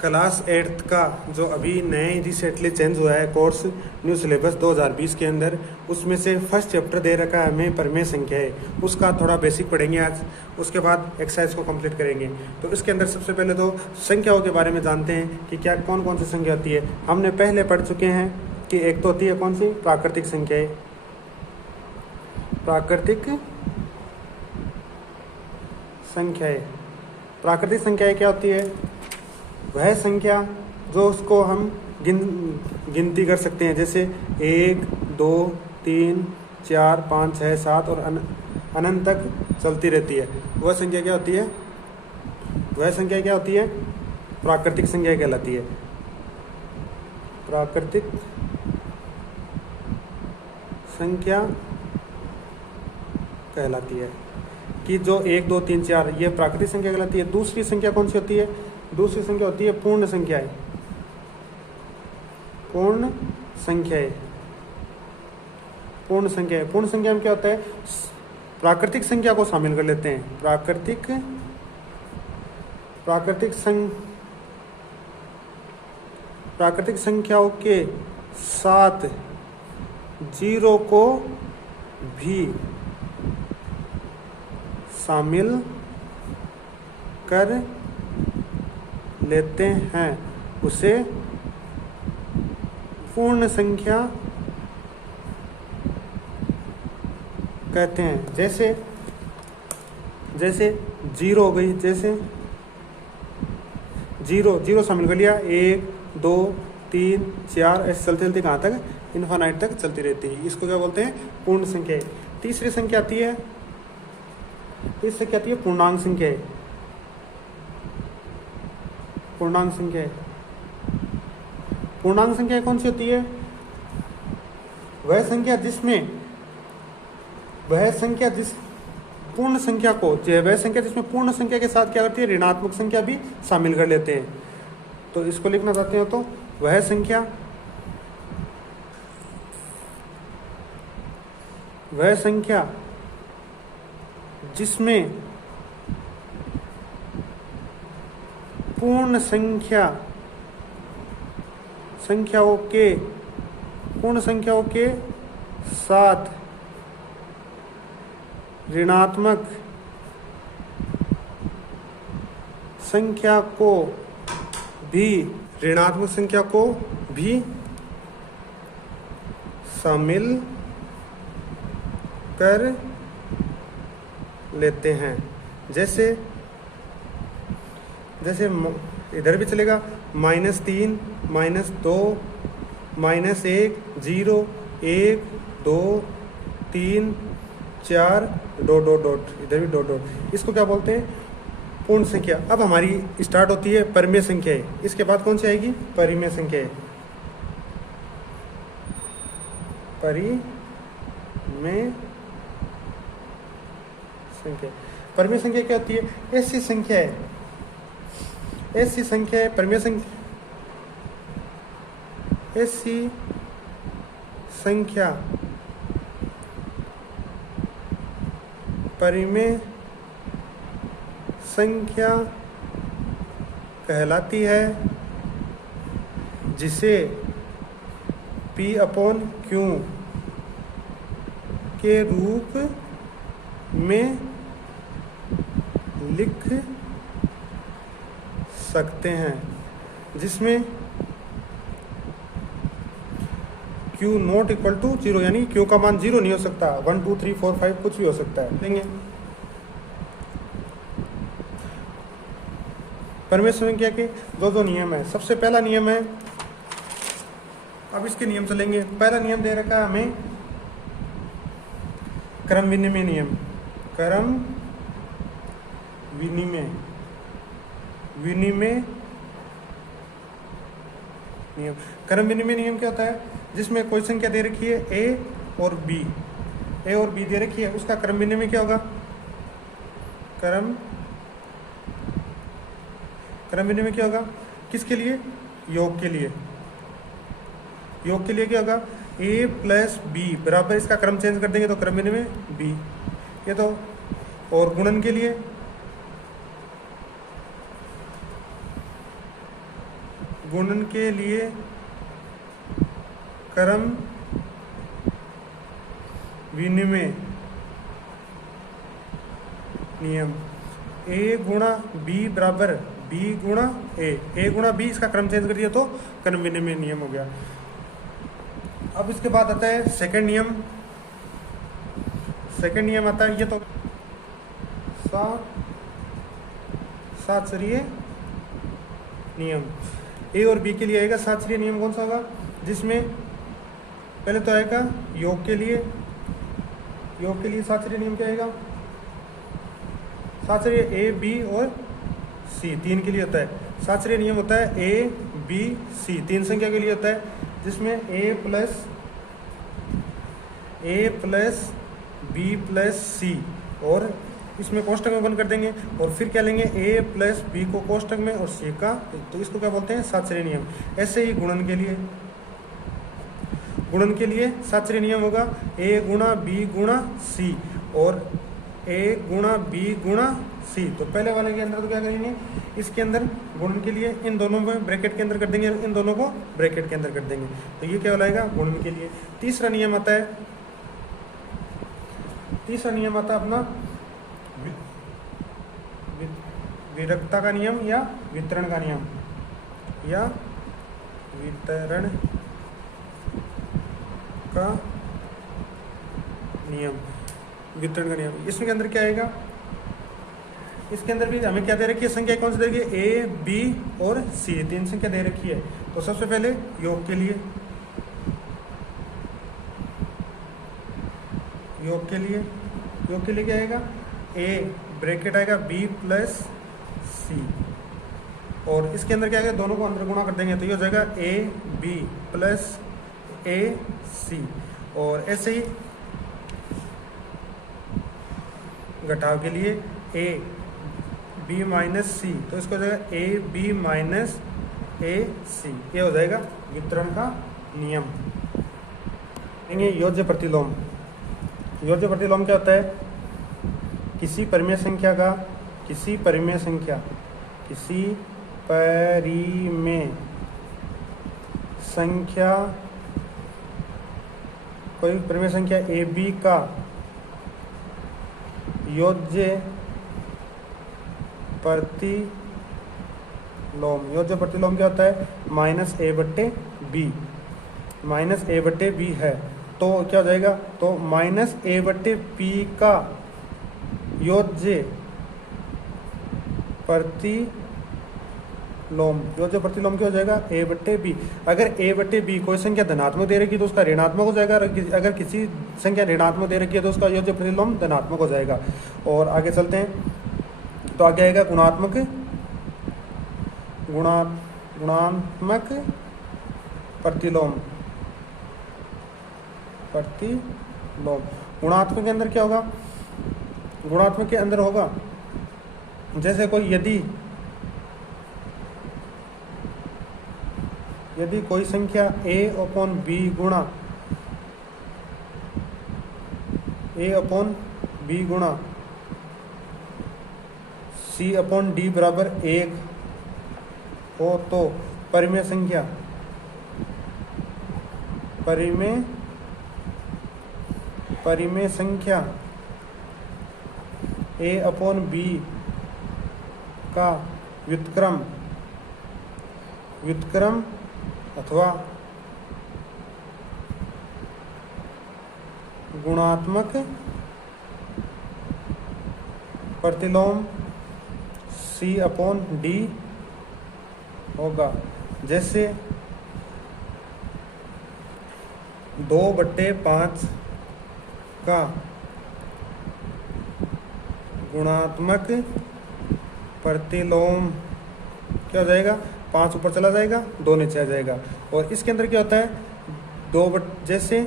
Class 8th का जो अभी नए रिसेंटली चेंज हुआ है कोर्स न्यू सिलेबस 2020 के अंदर, उसमें से फर्स्ट चैप्टर दे रखा है हमें परिमेय संख्याएं। उसका थोड़ा बेसिक पढ़ेंगे आज, उसके बाद एक्सरसाइज को कंप्लीट करेंगे। तो इसके अंदर सबसे पहले तो संख्याओं के बारे में जानते हैं कि क्या कौन कौन सी संख्या होती है। हमने पहले पढ़ चुके हैं कि एक तो होती है कौन सी, प्राकृतिक संख्याएं। प्राकृतिक संख्याएं क्या होती है? वह संख्या जो उसको हम गिनती कर सकते हैं, जैसे 1 2 3 4 5 6 7 और अनंत तक चलती रहती है। वह संख्या क्या होती है? प्राकृतिक संख्या कहलाती है। प्राकृतिक संख्या कहलाती है कि जो 1 2 3 4 ये प्राकृतिक संख्या कहलाती है। दूसरी संख्या कौन सी होती है? दूसरी संख्या होती है पूर्ण संख्याएं। पूर्ण संख्या में क्या होता है? प्राकृतिक संख्या को शामिल कर लेते हैं। प्राकृतिक संख्याओं के साथ जीरो को भी शामिल कर लेते हैं, उसे पूर्ण संख्या कहते हैं। जैसे जीरो हो गई, जैसे जीरो शामिल कर लिया, 1 2 3 4 ऐसे चलते चलते कहाँ तक? इन्फिनिट तक चलती रहती है। इसको क्या बोलते हैं? पूर्ण संख्या। तीसरी संख्या आती है, पूर्णांक संख्या। पूर्णांक संख्या कौन सी होती है? वह संख्या जिस पूर्ण संख्या जिसमें पूर्ण संख्या के साथ क्या करती है? ऋणात्मक संख्या भी शामिल कर लेते हैं। तो इसको लिखना चाहते हो तो वह संख्या जिसमें पूर्ण संख्याओं के साथ ऋणात्मक संख्या को भी शामिल कर लेते हैं। जैसे इधर भी चलेगा, -3 -2 -1 0 1 2 3 4 डॉट, इधर भी डॉट। इसको क्या बोलते हैं? पूर्ण संख्या। अब हमारी स्टार्ट होती है परिमेय संख्याएं। इसके बाद कौन सी आएगी? परिमेय संख्याएं। परिमेय संख्या क्या होती है? ऐसी संख्या परिमेय संख्या कहलाती है जिसे P/Q के रूप में लिख सकते हैं, जिसमें Q नॉट इक्वल टू 0, यानी Q का मान 0 नहीं हो सकता। 1 2 3 4 5 कुछ भी हो सकता है। लेंगे परिमेय संख्या के दो नियम है। सबसे पहला नियम है, अब इसके नियम चलेंगे। पहला नियम दे रखा है हमें क्रम विनिमय नियम। क्रम विनिमय नियम क्या होता है? जिसमें कोई संख्या दे रखी है ए और बी दे रखी है, उसका क्रम विनिमय क्या होगा? क्रम विनिमय क्या होगा? किसके लिए? योग के लिए क्या होगा? a + b बराबर, इसका क्रम चेंज कर देंगे तो क्रम विनिमय b। ये तो, और गुणन के लिए गुणन के लिए क्रम विनिमय नियम ए गुणा बी बराबर बी गुणा ए गुणा बी, इसका क्रम चेंज कर दिया तो क्रम विनिमय नियम हो गया। अब इसके बाद आता है सेकंड नियम। सेकंड नियम आता है, ये तो साचरीय नियम। ए और बी के लिए आएगा साचरीय नियम कौन सा होगा, जिसमें पहले तो आएगा योग के लिए साचरीय नियम क्या आएगा, साचरीय ए बी और सी, तीन के लिए होता है। साचरीय नियम होता है ए बी सी, तीन संख्या के लिए होता है, जिसमें ए प्लस बी प्लस सी, और इसमें कोष्टक में बंद कर देंगे और फिर क्या लेंगे, ए प्लस बी को कोष्टक में और सी का, तो इसको क्या बोलते हैं, साचरीय नियम। ऐसे ही गुणन के लिए साचरीय नियम होगा ए गुणा बी गुणा सी और ए गुणा बी गुणा सी। तो पहले वाले के अंदर तो क्या करेंगे, इसके अंदर गुणन के लिए इन दोनों में ब्रैकेट के अंदर कर देंगे, इन दोनों को ब्रैकेट के अंदर कर देंगे, तो ये क्या लाएगा गुणन के लिए। तीसरा नियम आता है अपना विरक्ता का नियम या वितरण का नियम या वितरण का नियम, वितरण का नियम। इसके अंदर क्या आएगा, इसके अंदर भी हमें क्या दे रखी है, संख्या कौन सी दे रखी है, ए बी और सी, तीन संख्या दे रखी है। तो सबसे पहले योग के लिए क्या आएगा, ए ब्रैकेट आएगा बी प्लस सी, और इसके अंदर क्या आएगा, दोनों को अंदर गुणा कर देंगे तो ये हो जाएगा ए बी प्लस ए सी। और ऐसे ही घटाव के लिए ए बी माइनस सी, तो इसको हो जाएगा ए बी माइनस ए सी, ये हो जाएगा वितरण का नियम। योज्य प्रतिलोम। योज्य प्रतिलोम क्या होता है, किसी परिमेय संख्या कोई परिमेय संख्या ए बी का योज्य प्रतिलोम। योज्य प्रतिलोम क्या होता है, माइनस ए बट्टे बी है, तो क्या हो जाएगा, तो माइनस ए बट्टे बी का योज्य प्रतिलोम। योज्य प्रतिलोम क्या हो जाएगा, ए बट्टे बी। अगर ए बट्टे बी कोई संख्या धनात्मक दे रखी है तो उसका ऋणात्मक हो जाएगा, अगर किसी संख्या ऋणात्मक दे रखी है तो उसका योज्य प्रतिलोम धनात्मक हो जाएगा। और आगे चलते हैं, तो आगे आएगा गुणात्मक प्रतिलोम। गुणात्मक के अंदर क्या होगा, गुणात्मक के अंदर होगा जैसे कोई यदि कोई संख्या a अपॉन b गुणा c अपॉन d बराबर 1 हो तो परिमेय संख्या a अपॉन b का व्युत्क्रम अथवा गुणात्मक प्रतिलोम c अपॉन d होगा। जैसे 2/5 का गुणात्मक प्रतिलोम क्या हो जाएगा, 5 ऊपर चला जाएगा, 2 नीचे आ जाएगा। और इसके अंदर क्या होता है, जैसे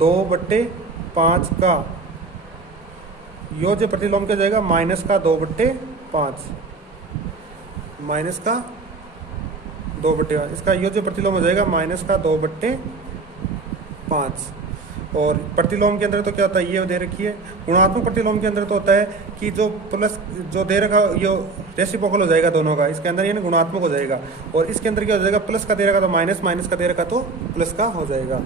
2/5 का योज्य प्रतिलोम क्या हो जाएगा, माइनस का 2/5, माइनस का 2/5, इसका योज्य प्रतिलोम हो जाएगा माइनस का 2/5। और प्रतिलोम के अंदर तो क्या होता है, ये दे रखी है। गुणात्मक प्रतिलोम के अंदर तो होता है कि जो प्लस जो दे रखा, ये रेसिप्रोकल हो जाएगा दोनों का, इसके अंदर यानी गुणात्मक हो जाएगा। और इसके अंदर क्या हो जाएगा, प्लस का दे रखा तो माइनस, माइनस का दे रखा तो प्लस का हो जाएगा।